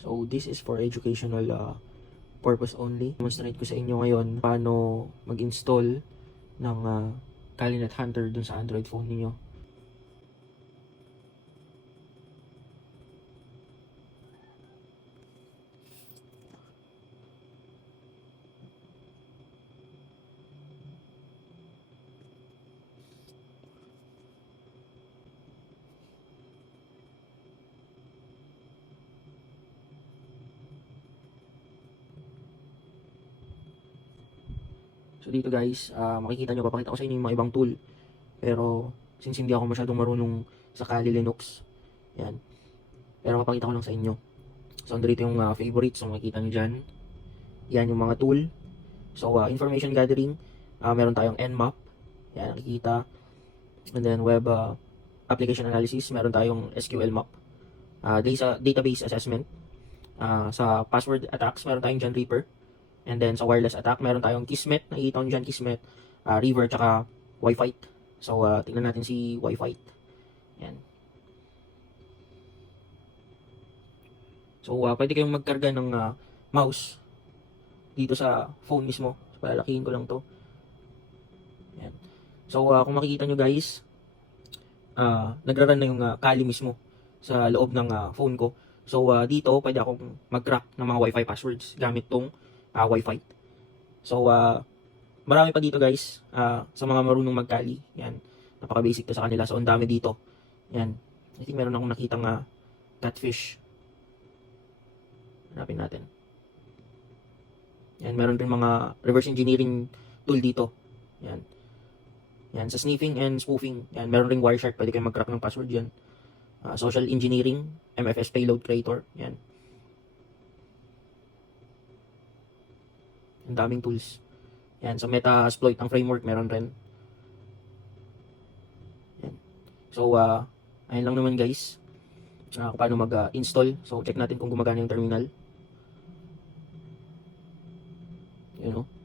So this is for educational purpose only. Demonstrate ko sa inyo ngayon paano mag-install ng Kali Net Hunter dun sa Android phone niyo. So dito guys, makikita nyo, papakita ko sa inyo yung mga ibang tool. Pero since hindi ako masyadong marunong sa Kali Linux, yan. Pero papakita ko lang sa inyo. So andito yung favorites, so makikita nyo dyan. Yan yung mga tool. So information gathering, meron tayong Nmap, yan nakikita. And then web application analysis, meron tayong SQL map. Database assessment. Sa password attacks, meron tayong John Reaper. And then sa wireless attack, meron tayong Kismet. Nakikita nyo dyan, Kismet, River, tsaka Wi-Fi. So, tingnan natin si Wi-Fi. Yan. So, pwede kayong magkarga ng mouse dito sa phone mismo. So, palalakihin ko lang to. Yan. So, kung makikita nyo guys, nagra-run na yung Kali mismo sa loob ng phone ko. So, dito, pwede akong mag-crack ng mga Wi-Fi passwords gamit tong Wi-Fi. So, marami pa dito guys, sa mga marunong mag-Kali. Yan, napaka-basic to sa kanila. So, ang dami dito. Yan, I think meron akong nakitang catfish. Hanapin natin. Yan, meron rin mga reverse engineering tool dito. Yan. Yan, sa sniffing and spoofing. Yan, meron ring Wireshark. Pwede kayo mag-crack ng password yan. Social engineering, MFS payload creator. Yan. Ang daming tools. Yan, sa Metasploit ang framework, meron rin. Yan. So, ayun lang naman guys. Kung paano mag-install. So, check natin kung gumagana yung terminal. Yun o.